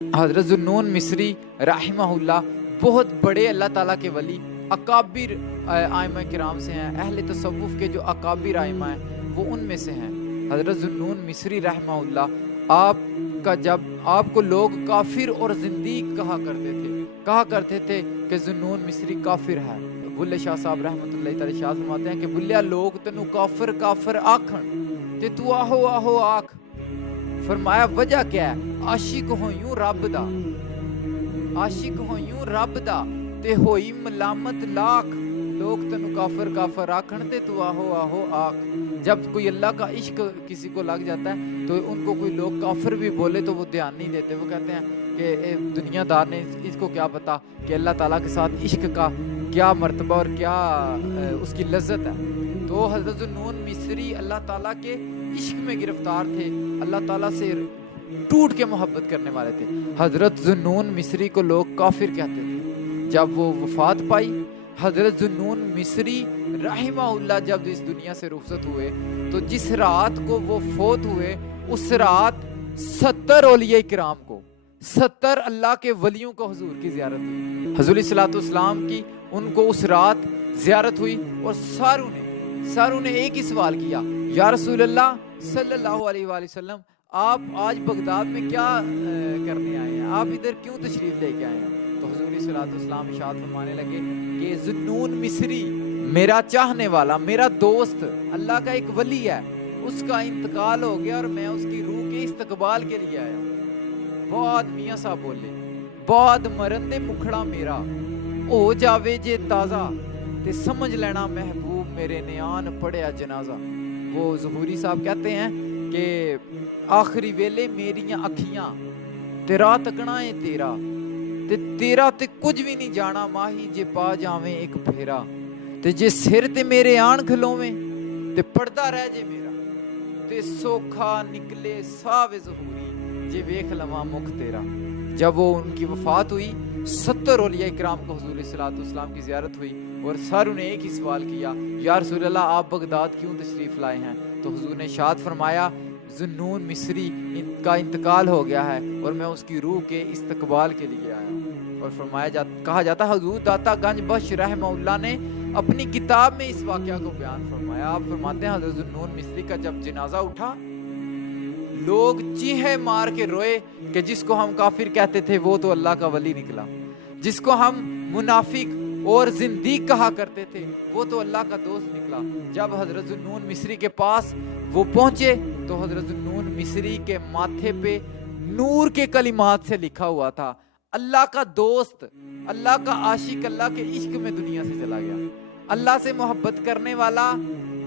हज़रत ज़ुन्नून मिस्री रहमहुल्लाह बहुत बड़े अल्लाह ताला के वली अकाबिर आइमा किराम से हैं। अहले तसव्वुफ़ के जो अकाबिर आइमा हैं वो उनमें से हैं। हज़रत ज़ुन्नून मिस्री रहमहुल्लाह आपका जब आपको लोग काफिर और ज़िंदीक कहा करते थे कि ज़ुन्नून मिस्री काफिर है। बुल्ले शाह साहब रहमतुल्लाह तआला इरशाद फरमाते हैं कि बुल्लिया लोग तेनू काफिर काफिर आखन ते तू आहो आहो आख। फरमाया वजह क्या है? आशिक होयूं रब दा, आशिक होयूं रब दा ते होई मलामत लाख। लोग तेनू काफिर काफिर आखन ते तू आहो आहो आख। जब कोई अल्लाह का इश्क किसी को लग जाता है तो उनको कोई लोग काफिर भी बोले तो वो ध्यान नहीं देते। वो कहते हैं कि दुनियादार ने इसको क्या पता कि अल्लाह ताला के साथ इश्क का क्या मर्तबा और क्या उसकी लज्जत है। तो हज़रत ज़ुन्नून मिस्री अल्लाह ताला के इश्क में गिरफ्तार थे, अल्लाह ताला से टूट के मोहब्बत करने वाले थे। हज़रत ज़ुन्नून मिस्री को लोग काफिर कहते थे। जब वो वफात पाई, हज़रत ज़ुन्नून मिस्री रहमहुल्लाह जब इस दुनिया से रुखसत हुए तो जिस रात को वो फोत हुए उस रात 70 औलिया किराम को, 70 अल्लाह के वलियों को हुजूर की ज़ियारत हुई। हुजूर सल्लल्लाहु अलैहि वसल्लम की उनको उस रात ज़ियारत हुई और सारों ने एक ही सवाल किया, या रसूलल्लाह सल्लल्लाहु अलैहि वसल्लम आप आज बगदाद में क्या करने आए हैं? आप इधर क्यों तशरीफ लेके आए हैं? तो हुजूर सल्लल्लाहु अलैहि वसल्लम इरशाद फरमाने लगे कि ज़ुन्नून मिस्री मेरा चाहने वाला, मेरा दोस्त, अल्लाह का एक वली है, उसका इंतकाल हो गया और मैं उसकी रूह के इस्तकबाल के लिए आया हूँ। बाद मियाँ साहब बोले, बाद मरन दे मुखड़ा मेरा हो जावे जे ताज़ा ते समझ लेना महबूब मेरे नियान पढ़िया जनाजा। वो ज़हूरी साहब कहते हैं कि आखिरी वेले मेरियां अखियां तेरा तकना है तेरा ते कुछ भी नहीं जाना माही जे पा जावे एक फेरा ते जे सिर ते मेरे आन खलोवें ते पड़दा रह जे मेरा ते सोखा निकले सावे ज़हूरी जे वेख लवा मुख तेरा। जब वो उनकी वफात हुई 70 औलिया इकराम को हुजूर सल्लल्लाहु अलैहि वसल्लम की ज़ियारत हुई और सारों ने एक ही सवाल किया, या रसूलल्लाह आप बगदाद क्यों तशरीफ़ लाए हैं? तो हुजूर ने इरशाद फरमाया ज़ुन्नून मिस्री का इंतकाल हो गया है और मैं उसकी रूह के इस्तकबाल के लिए आया हूँ। और कहा जाता हुजूर दाता गंज बख्श रहमहुल्लाह ने अपनी किताब में इस वाक़या को बयान फरमाया। आप फरमाते हैं हज़रत ज़ुन्नून मिस्री का जब जनाजा उठा लोग चीहे मार के रोए कि जिसको हम काफिर कहते थे वो तो अल्लाह का वली निकला, जिसको हम मुनाफिक और जिंदीक कहा करते थे वो तो अल्लाह का दोस्त निकला। जब हज़रत ज़ुन्नून मिस्री के पास वो पहुंचे तो हज़रत ज़ुन्नून मिस्री के माथे पे नूर के कलिमात से लिखा हुआ था, अल्लाह का दोस्त, अल्लाह का आशिक, अल्लाह के इश्क में दुनिया से चला गया। अल्लाह से मोहब्बत करने वाला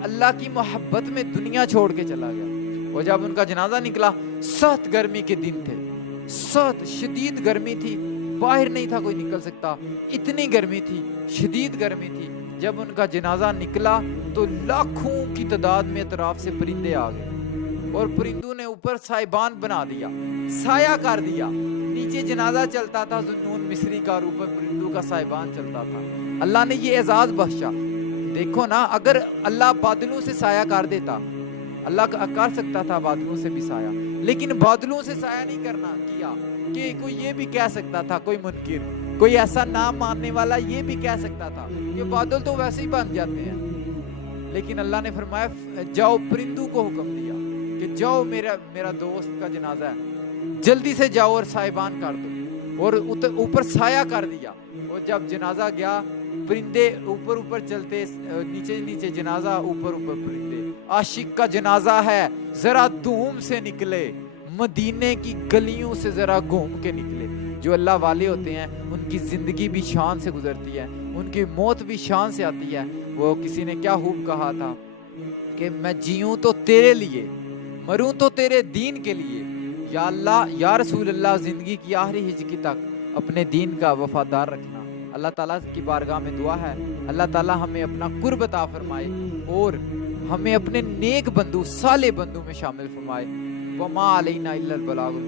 अल्लाह की मोहब्बत में दुनिया छोड़ के चला गया। और जब उनका जनाजा निकला, सख्त गर्मी के दिन थे, सख्त शदीद गर्मी थी, बाहर नहीं था कोई निकल सकता, इतनी गर्मी थी, शदीद गर्मी थी। जब उनका जनाजा निकला तो लाखों की तादाद में अतराफ से परिंदे आ गए और परिंदों ने ऊपर साइबान बना दिया, साया कर दिया। नीचे जनाजा चलता था ज़ुन्नून मिस्री का और ऊपर परिंदों का साइबान चलता था। अल्लाह ने ये एजाज बख्शा। देखो ना, अगर अल्लाह बादलों से साया कर देता, अल्लाह कर सकता था बादलों से भी साया, लेकिन बादलों से साया नहीं करना किया कि कोई ये भी कह सकता था, कोई मुनकिर, कोई ऐसा ना मानने वाला ये भी कह सकता था कि बादल तो वैसे ही बन जाते हैं। लेकिन अल्लाह ने फरमाया जाओ, परिंदों को हुक्म दिया कि जाओ, मेरा दोस्त का जनाजा है, जल्दी से जाओ और साहिबान कर दो, और ऊपर साया कर दिया। और जब जनाजा गया, परिंदे ऊपर चलते, नीचे जनाजा, ऊपर परिंदे। आशिक का जनाजा है, जरा धूम से निकले, मदीने की गलियों से जरा घूम के निकले। जो अल्लाह वाले होते हैं उनकी जिंदगी भी शान से गुजरती है, उनकी मौत भी शान से आती है। वो किसी ने क्या खूब कहा था कि मैं जीऊं तो तेरे लिए, मरूं तो तेरे दीन के लिए, या अल्लाह या रसूल अल्लाह जिंदगी की आखिरी हिजकी तक अपने दीन का वफादार रखना। अल्लाह ताला की बारगाह में दुआ है, अल्लाह ताला हमें अपना कुर्ब अता फरमाए और हमें अपने नेक बंदू, साले बंदू में शामिल फरमाए। वमा अलैना इल्लल बलागुल